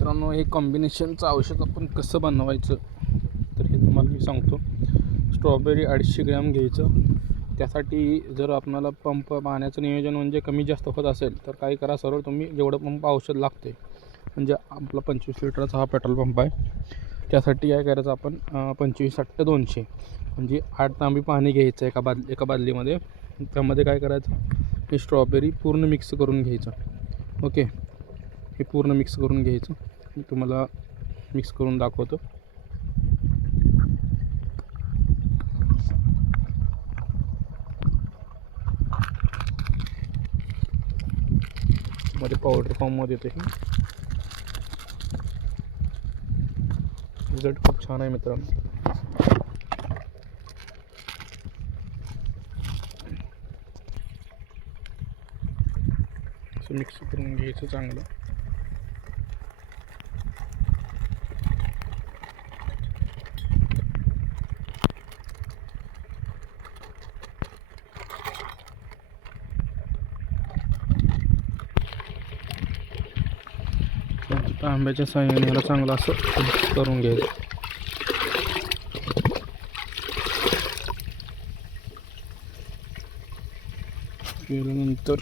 मित्रांनो, हे कॉम्बिनेशनचं औषध आपण कसं बनवायचं तर हे तुम्हाला मी सांगतो. स्ट्रॉबेरी 250 ग्रॅम घ्यायचं. त्यासाठी जर आपल्याला पंप पाण्याचं नियोजन म्हणजे कमी जास्त होत असेल तर काय करा, सरळ तुम्ही जेवढं पंप औषध लागते, म्हणजे आपला 25 लिटरचा हा पेट्रोल पंप आहे, त्यासाठी काय करायचं आपण 25/200 म्हणजे 8 तांबी पाणी घ्यायचं एका बादलीमध्ये. त्यामध्ये काय करायचं, हे स्ट्रॉबेरी पूर्ण मिक्स करून घ्यायचं. ओके, हे पूर्ण मिक्स करून घ्यायचं. मी तुम्हाला मिक्स करून दाखवतो. मध्ये पावडर फॉर्ममध्ये येते. हे रिझल्ट खूप छान आहे मित्रांनो. असं मिक्स करून घ्यायचं चांगलं. आंब्याच्या साह्याने याला चांगलं असं मिक्स करून घ्यायचं. केल्यानंतर